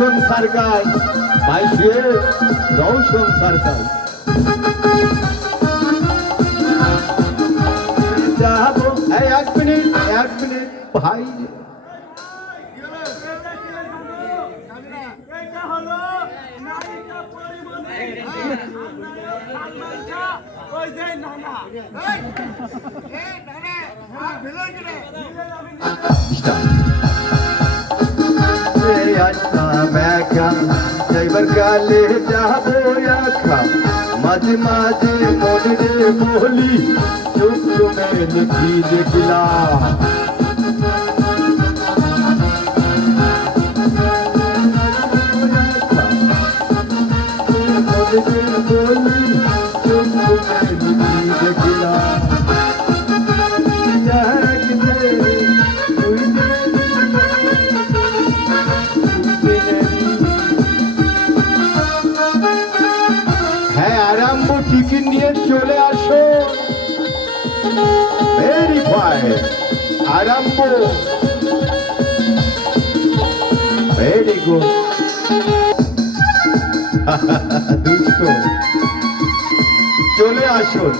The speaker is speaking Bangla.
রৌশন সার্কাস বাইশে রৌশন সার্কাস যাবো। এক মিনিট ভাই যাইবার কালে যাবো একা মাঝে মাঝে মনে রে বলি চোখ মেলে কি দেখলাম বলি চোখ মেলে কি দেখলাম আরাম্বো টিকিট নিয়ে চলে আসো ভেরিফাই আরাম্বো ভেরি গুড দুষ্ট চলে আসুন।